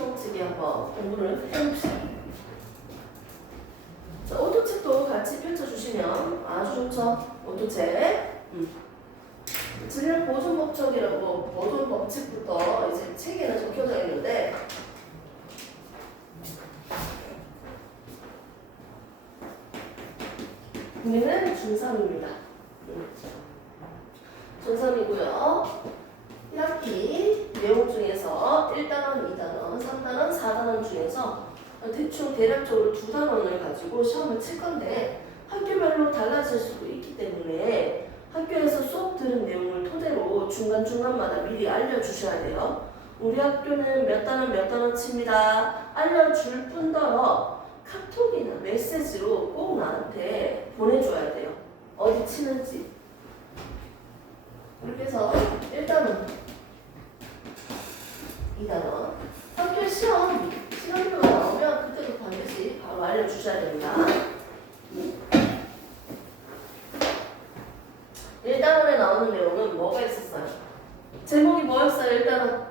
수동치기 한번 공부를 해봅시다. 자, 오토책도 같이 펼쳐주시면 아주 좋죠. 오토책. 질량 보존 법칙이라고 보존 법칙부터 이제 책에는 적혀져 있는데 우리는 중3입니다. 중3이고요. 1학기 내용 중에서 1단원, 2단원, 3단원, 4단원 중에서 대충 대략적으로 2단원을 가지고 시험을 칠 건데 학교별로 달라질 수도 있기 때문에 학교에서 수업 들은 내용을 토대로 중간중간마다 미리 알려주셔야 돼요. 우리 학교는 몇 단원 몇 단원 칩니다. 알려줄 뿐더러 카톡이나 메시지로 꼭 나한테 보내줘야 돼요. 어디 치는지. 이렇게 해서 1단원, 2단원. 학교 시험표가 나오면 그때도 반드시 바로 알려주셔야 됩니다. 1단원에 나오는 내용은 뭐가 있었어요? 제목이 뭐였어요? 1단원.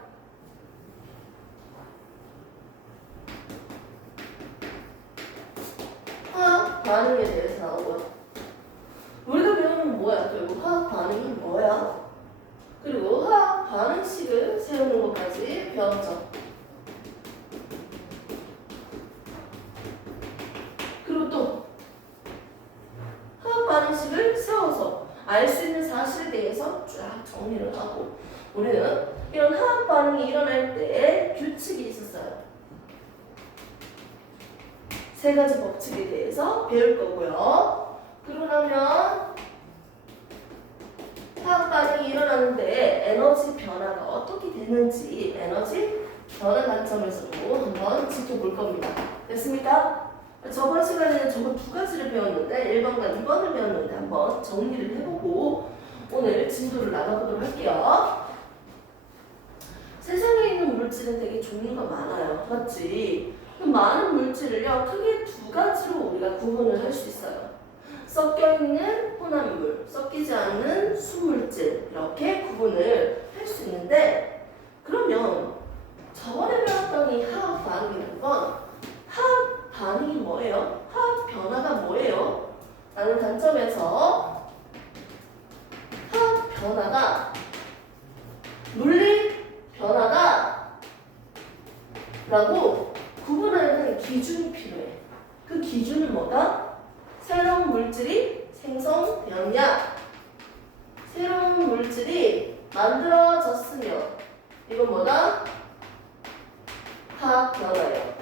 화학 반응에 대해서 나오고요. 우리가 배우는 뭐야? 결국 화학 반응이 뭐야? 그리고 화학 반응식을 세우는 것까지 배웠죠. 그리고 또 화학 반응식을 세워서 알 수 있는 사실에 대해서 쫙 정리를 하고 우리는 이런 화학 반응이 일어날 때 규칙이 있었어요. 3가지 법칙에 대해서 배울 거고요. 그러고 나면 화학 반응이 일어나는데 에너지 변화가 어떻게 되는지 에너지 변화 관점에서도 한번 짚어볼 겁니다. 됐습니까? 저번 시간에는 저거 2가지를 배웠는데 1번과 2번을 배웠는데 한번 정리를 해보고 오늘 진도를 나가보도록 할게요. 세상에 있는 물질은 되게 종류가 많아요. 맞지? 많은 물질을요 크게 2가지로 우리가 구분을 할 수 있어요. 섞여있는 혼합물, 섞이지 않는 순물질 이렇게 구분을 할 수 있는데 그러면 저번에 배웠던 이 화학 반응이라는 건 화학 반응이 뭐예요? 화학 변화가 뭐예요? 라는 관점에서 화학 변화가 물리 변화다 라고 구분하는 기준이 필요해. 그 기준은 뭐다? 새로운 물질이 생성되었냐? 새로운 물질이 만들어졌으면 이건 뭐다? 화학 변화예요.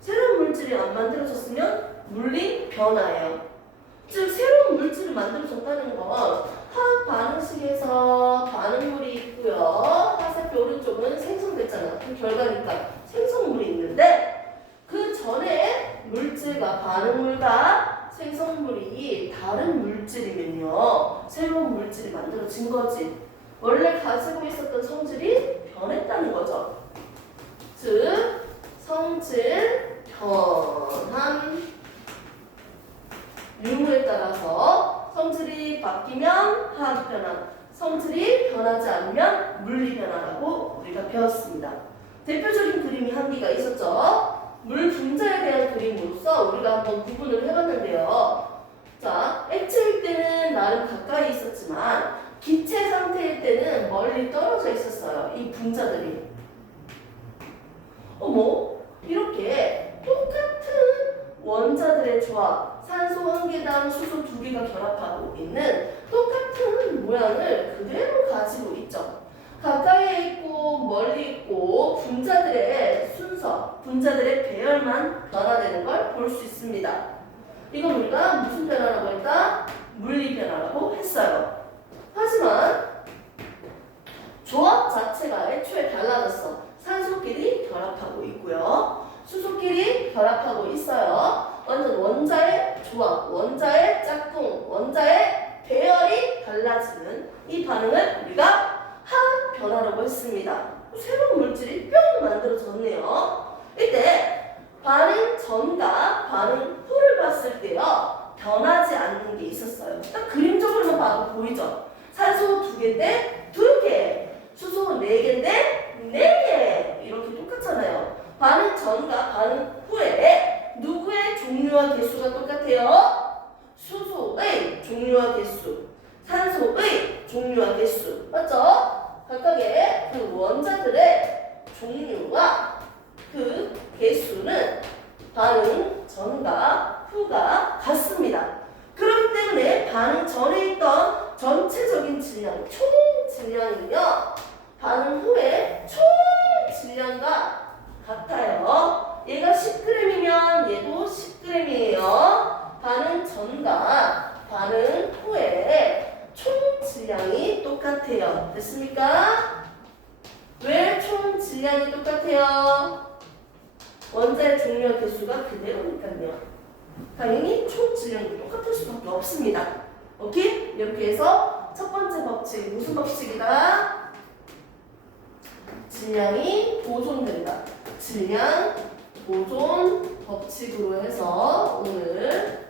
새로운 물질이 안 만들어졌으면 물리 변화예요. 즉 새로운 물질을 만들어졌다는 건 화학 반응식에서 반응물이 있고요. 화살표 오른쪽은 생성됐잖아. 그 결과니까 생성물이 있는데 그 전에 물질과 반응물과 생성물이 다른 물질이면요. 새로운 물질이 만들어진 거지. 원래 가지고 있었던 성질이 변했다는 거죠. 즉 성질 변한 유무에 따라서 성질이 바뀌면 화학 변화, 성질이 변하지 않으면 물리 변화라고 우리가 배웠습니다. 대표적인 그림이 한 개가 있었죠. 물 분자에 대한 그림으로서 우리가 한번 구분을 해봤는데요. 자, 액체일 때는 나름 가까이 있었지만 기체 상태일 때는 멀리 떨어져 있었어요. 이 분자들이. 어머, 이렇게 똑같은 원자들의 조합, 산소 1개당 수소 2개가 결합하고 있는 똑같은 모양을 그대로 가지고 있죠. 가까이에 있고 멀리 있고 분자들의 순서, 분자들의 배열만 변화되는 걸 볼 수 있습니다. 이건 우리가 무슨 변화라고 했다? 물리 변화라고 했어요. 하지만 조합 자체가 애초에 달라졌어. 산소끼리 결합하고 있고요. 수소끼리 결합하고 있어요. 완전 원자의 조합, 원자의 짝꿍, 원자의 배열이 달라지는 이 반응을 우리가 화학 변화라고 했습니다. 새로운 물질이 뿅 만들어졌네요. 이때 반응 전과 반응 후를 봤을 때요. 변하지 않는 게 있었어요. 딱 그림적으로만 봐도 보이죠? 산소 2개인데 2개, 수소 4개인데 4개 이렇게 똑같잖아요. 반응 개수. 맞죠? 각각의 그 원자들의 종류와 그 개수는 반응 전과 후가 같습니다. 그렇기 때문에 반응 전에 있던 전체적인 질량, 총 질량은요, 반응 후에 총 질량과 같아요. 얘가 10g이면 얘도 10g이에요. 반응 전과 반응 후에 총 질량이 똑같아요. 됐습니까? 왜 총 질량이 똑같아요? 원자의 종류와 개수가 그대로니까요. 당연히 총 질량이 똑같을 수밖에 없습니다. 오케이? 이렇게 해서 첫 번째 법칙, 무슨 법칙이다? 질량이 보존된다. 질량 보존 법칙으로 해서 오늘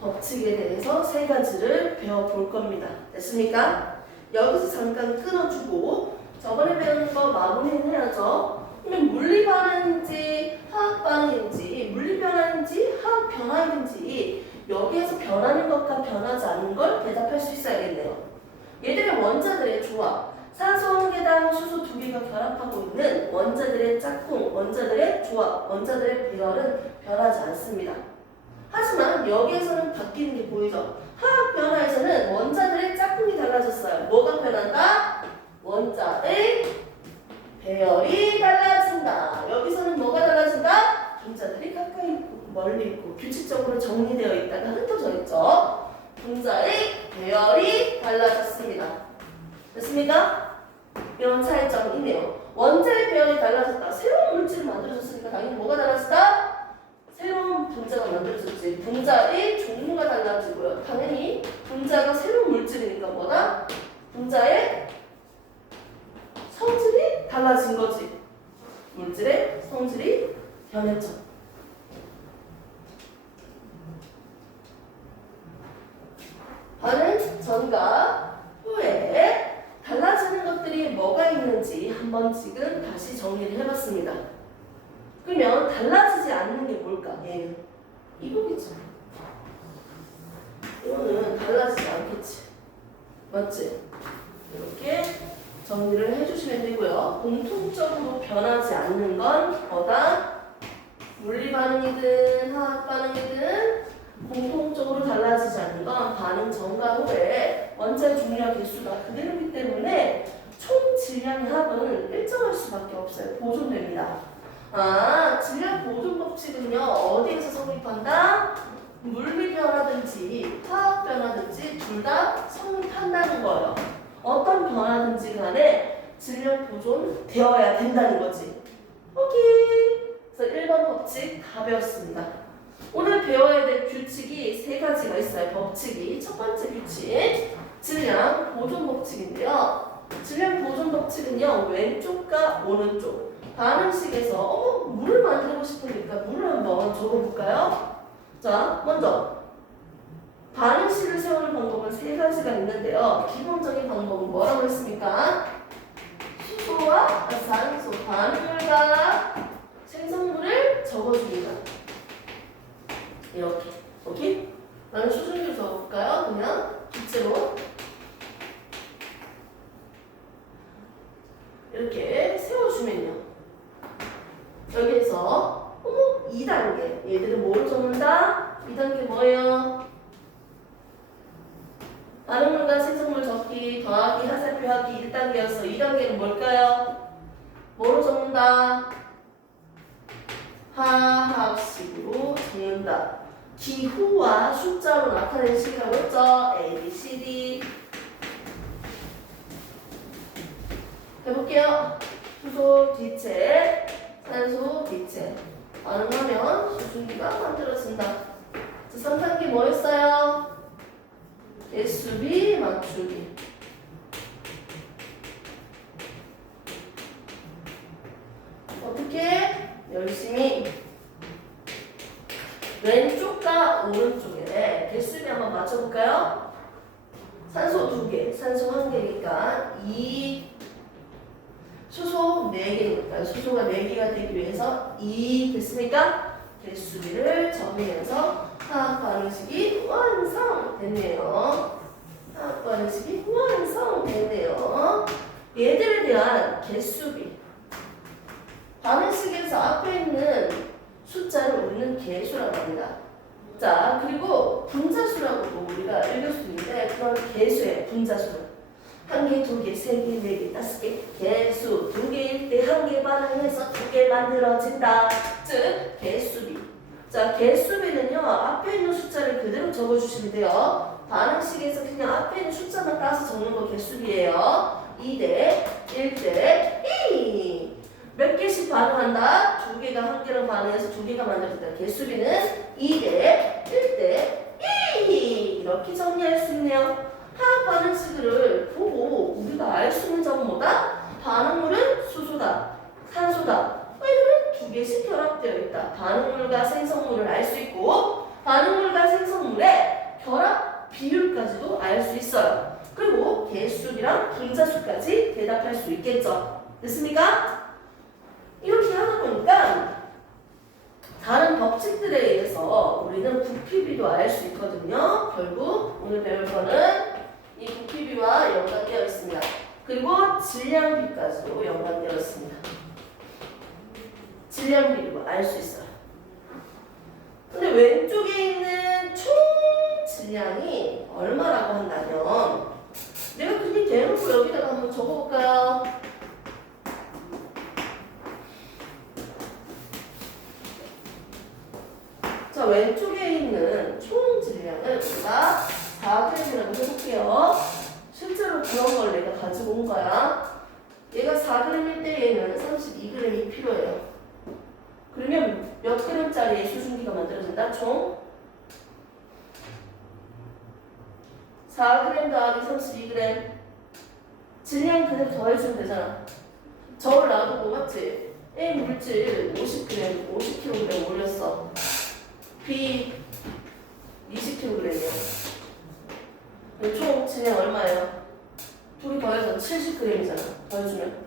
법칙에 대해서 세 가지를 배워볼 겁니다. 됐습니까? 여기서 잠깐 끊어주고 저번에 배운 거 마무리는 해야죠. 그러면 물리 반응인지 화학 반응인지 물리 변화인지 화학 변화인지 여기에서 변하는 것과 변하지 않는 걸 대답할 수 있어야겠네요. 얘들의 원자들의 조합, 산소 한 개당 수소 두 개가 결합하고 있는 원자들의 짝꿍, 원자들의 조합, 원자들의 배열은 변하지 않습니다. 하지만 여기에서는 바뀌는 게 보이죠? 화학 변화에서는 원자들의 짝꿍이 달라졌어요. 뭐가 변한다? 원자의 배열이 달라진다. 여기서는 뭐가 달라진다? 분자들이 가까이 있고 멀리 있고 규칙적으로 정리되어 있다가 흩어져 있죠. 분자의 배열이 달라졌습니다. 됐습니까? 이런 차이점이 있네요. 원자의 배열이 달라졌다. 새로운 물질을 만들어졌으니까 당연히 뭐가 달라졌다? 새로운 분자가 만들어졌지. 분자의 종류가 달라지고요. 당연히 분자가 새로운 물질이니까 뭐다? 분자의 성질이 달라진 거지. 물질의 성질이 변했죠. 반응 전과 후에 달라지는 것들이 뭐가 있는지 한번 지금 다시 정리를 해봤습니다. 그러면 달라지지 않는 게 뭘까? 얘는 이거겠죠. 이거는 달라지지 않겠지. 맞지? 이렇게 정리를 해주시면 되고요. 공통적으로 변하지 않는 건 뭐다? 물리 반응이든 화학 반응이든 공통적으로 달라지지 않는 건 반응 전과 후에 원자의 종류와 개수가 그대로이기 때문에 총 질량의 합은 일정할 수밖에 없어요. 보존됩니다. 질량 보존 법칙은요, 어디에서 성립한다? 물리 변화든지 화학 변화든지 둘 다 성립한다는 거예요. 어떤 변화든지 간에 질량 보존되어야 된다는 거지. 오케이. 그래서 1번 법칙 다 배웠습니다. 오늘 배워야 될 규칙이 세 가지가 있어요. 법칙이. 첫 번째 규칙, 질량 보존 법칙인데요. 질량 보존 법칙은요, 왼쪽과 오른쪽 반응식에서 물을 만들고 싶으니까 물을 한번 적어볼까요? 자, 먼저 반응식을 세우는 방법은 세 가지가 있는데요. 기본적인 방법은 뭐라고 했습니까? 수소와 산소 반응물과 생성물을 적어줍니다. 이렇게. 오케이? 나는 수준표 적어볼까요? 그냥 기체로 이렇게 세워주면요. 여기에서 2단계. 얘들은 뭘 적는다? 2단계 뭐예요? 반응물과 생성물 적기, 더하기, 화살표하기 1단계였어. 2단계는 뭘까요? 뭐로 적는다? 화학식으로 적는다. 기호와 숫자로 나타낸 식이라고 했죠? A, B, C, D. 해볼게요. 수소 기체, 산소 기체. 반응하면 수증기가 만들어진다. 자, 3단계 뭐였어요? SB 맞추기. 어떻게? 열심히 왼쪽과 오른쪽에 개수비 한번 맞춰볼까요? 산소 2개, 산소 1개니까 2, 수소 4개니까 수소가 4개가 되기 위해서 2 됐으니까 개수비를 정리해서 화학 반응식이 완성됐네요. 화학 반응식이 완성됐네요. 얘들에 대한 개수비. 반응식에서 앞에 있는 숫자를 우리는 개수라고 합니다. 자, 그리고 분자수라고도 우리가 읽을 수 있는데 그런 개수의 분자수는 한 개, 두 개, 세 개, 네 개, 다섯 개, 개수 두 개일 때 한 개 반응해서 두 개 만들어진다. 즉 개수비. 자, 개수비는요 앞에 있는 숫자를 그대로 적어주시면 돼요. 반응식에서 그냥 앞에 있는 숫자만 따서 적는 거 개수비예요. 2대 1대 2. 몇 개씩 반응한다? 두 개가 한 개랑 반응해서 두 개가 만들어진다. 개수비는 2대 1대 2. 이렇게 정리할 수 있네요. 화학 반응식을 보고 우리가 알 수 있는 점은 뭐다? 반응물은 수소다, 산소다. 얘들은 두 개씩 결합되어 있다. 반응물과 생성물을 알 수 있고 반응물과 생성물의 결합 비율까지도 알 수 있어요. 그리고 개수비랑 분자수까지 대답할 수 있겠죠. 됐습니까? 이렇게 하다 보니까 다른 법칙들에 의해서 우리는 부피비도 알 수 있거든요. 결국 오늘 배울 거는 이 부피비와 연관되어 있습니다. 그리고 질량비까지도 연관되어 있습니다. 질량비도 알 수 있어요. 근데 왼쪽에 있는 총 질량이 얼마라고 한다면 내가 그냥 대놓고 여기다가 한번 적어볼까요? 자, 왼쪽에 있는 총 질량을 우리가 4g이라고 해볼게요. 실제로 그런 걸 내가 가지고 온 거야. 얘가 4g일 때 얘는 32g이 필요해요. 그러면 몇 g짜리의 수증기가 만들어진다? 총 4g 더하기 32g. 질량 그대로 더해주면 되잖아. 저울 놔두고 맞지? A 물질 50g, 50kg 올렸어. B 20kg이에요. 총 질량 얼마예요? 둘이 더해서 70g이잖아. 더해주면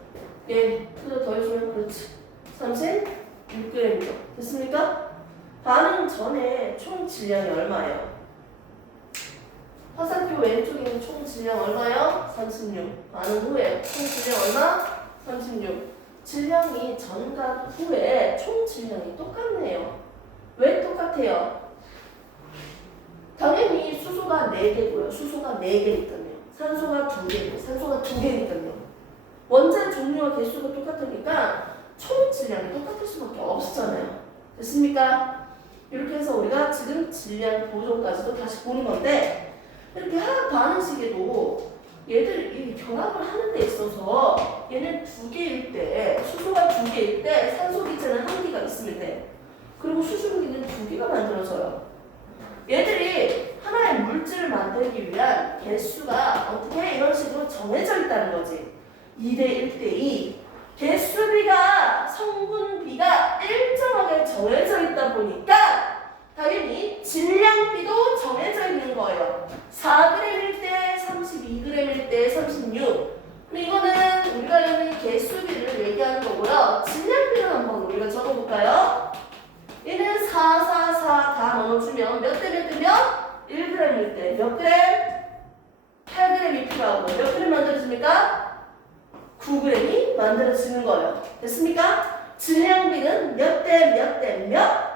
그거 더해주면 그렇지 36g이죠. 됐습니까? 반응 전에 총 질량이 얼마예요? 화살표 왼쪽에 있는 총 질량 얼마요? 36. 반응 후에 총 질량 얼마? 36. 질량이 전과 후에 총 질량이 똑같네요. 왜 똑같아요? 당연히 수소가 4개고요. 수소가 4개니까요. 산소가 2개고 산소가 2개니까요. 원자 종류와 개수가 똑같으니까 총 질량이 똑같을 수밖에 없었잖아요. 됐습니까? 이렇게 해서 우리가 지금 질량 보존까지도 다시 보는 건데 이렇게 화학 반응식에도 얘들 이 결합을 하는 데 있어서 얘는 2개일 때 수소가 2개일 때 산소 기체는 1개가 있으면 돼. 그리고 수증기는 2개가 만들어져요. 얘들이 하나의 물질을 만들기 위한 개수가 어떻게 이런 식으로 정해져 있다는 거지. 2대 1대 2. 개수비가 성분비가 일정하게 정해져 있다 보니까 당연히 질량비도 정해져 있는 거예요. 4g일 때 32g일 때 36. 근데 이거는 우리가 여기 개수비를 얘기하는 거고요. 질량비를 한번 우리가 적어볼까요? 얘는 4, 4, 4 다 넣어주면 몇 대 몇 대 몇? 1g일 때 몇 g? 8g이 필요하고 몇 g 만들어집니까? 9g이 만들어지는 거예요. 됐습니까? 질량비는 몇 대 몇 대 몇?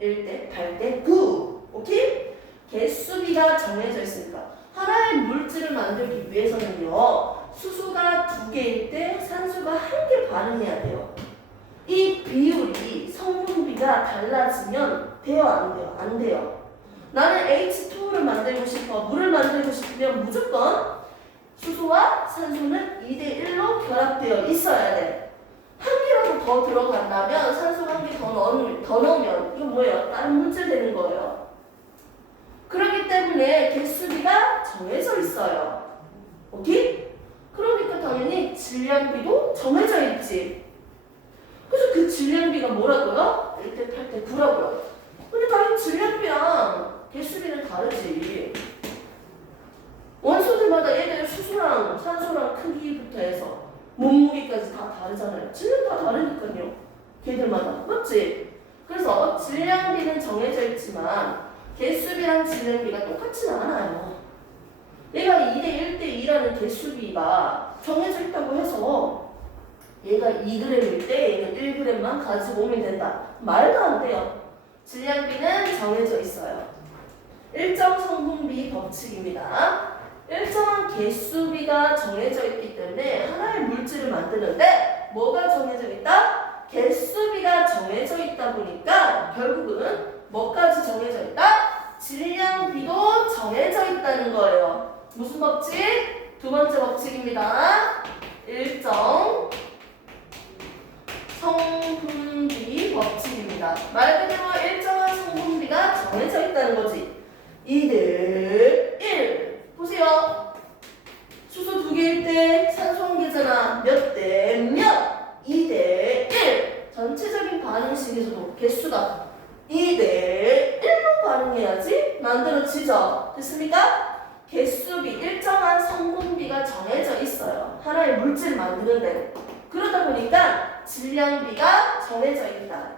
1대 8대 9. 오케이? 개수비가 정해져 있으니까 하나의 물질을 만들기 위해서는요. 수소가 2개일 때 산소가 1개 반응해야 돼요. 이 비율이 성분비가 달라지면 돼요? 안 돼요? 안 돼요. 나는 H2를 만들고 싶어. 물을 만들고 싶으면 무조건 수소와 산소는 2대 1로 결합되어 있어야 돼. 한 개라도 더 들어간다면 산소가 한 개 더 넣으면 이거 뭐예요? 다른 물질 되는 거예요. 그렇기 때문에 개수비가 정해져 있어요. 오케이? 그러니까 당연히 질량비도 정해져 있지. 그래서 그 질량비가 뭐라고요? 1대 8대 9라고요. 근데 당연히 질량비랑 개수비는 다르지. 원소들마다 얘들 수소랑 산소랑 크기부터 해서 몸무게까지 다 다르잖아요. 질량 다 다르니까요. 걔들마다. 맞지? 그래서 질량비는 정해져 있지만 개수비랑 질량비가 똑같지는 않아요. 얘가 2대 1대 2라는 개수비가 정해져 있다고 해서 얘가 2g일 때 얘는 1g만 가지고 오면 된다. 말도 안 돼요. 질량비는 정해져 있어요. 일정 성분비 법칙입니다. 일정한 개수비가 정해져 있기 때문에 하나의 물질을 만드는데 뭐가 정해져 있다? 개수비가 정해져 있다 보니까 결국은 뭐까지 정해져 있다? 질량비도 정해져 있다는 거예요. 무슨 법칙? 두 번째 법칙입니다. 일정 성분비 법칙입니다. 말 그대로 일정한 성분비가 정해져 있다는 거지. 2대 1. 보세요. 수소 두 개일 때 산소 한 개잖아. 몇 대 몇? 2대 1. 전체적인 반응식에서도 개수가 2대 1로 반응해야지 만들어지죠. 됐습니까? 개수비, 일정한 성분비가 정해져 있어요. 하나의 물질을 만드는 데. 그러다 보니까 질량비가 정해져 있다.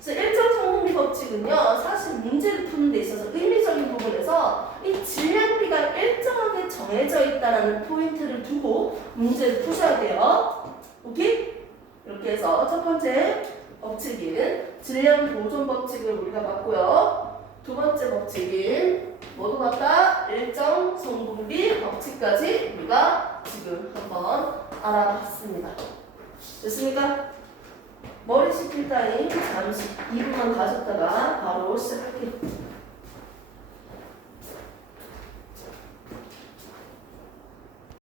그래서 일정 성분비 법칙은요, 사실 문제를 푸는 데 있어서 의미적인 부분에서 이 질량비가 일정하게 정해져 있다는 포인트를 두고 문제를 푸셔야 돼요. 오케이? 이렇게 해서 첫 번째 법칙인 질량 보존 법칙을 우리가 봤고요. 두 번째 법칙인 모두 같다 일정 성분비 법칙까지 우리가 지금 한번 알아봤습니다. 됐습니까? 머리 식힐 따위 잠시 2분만 가졌다가 바로 시작할게요.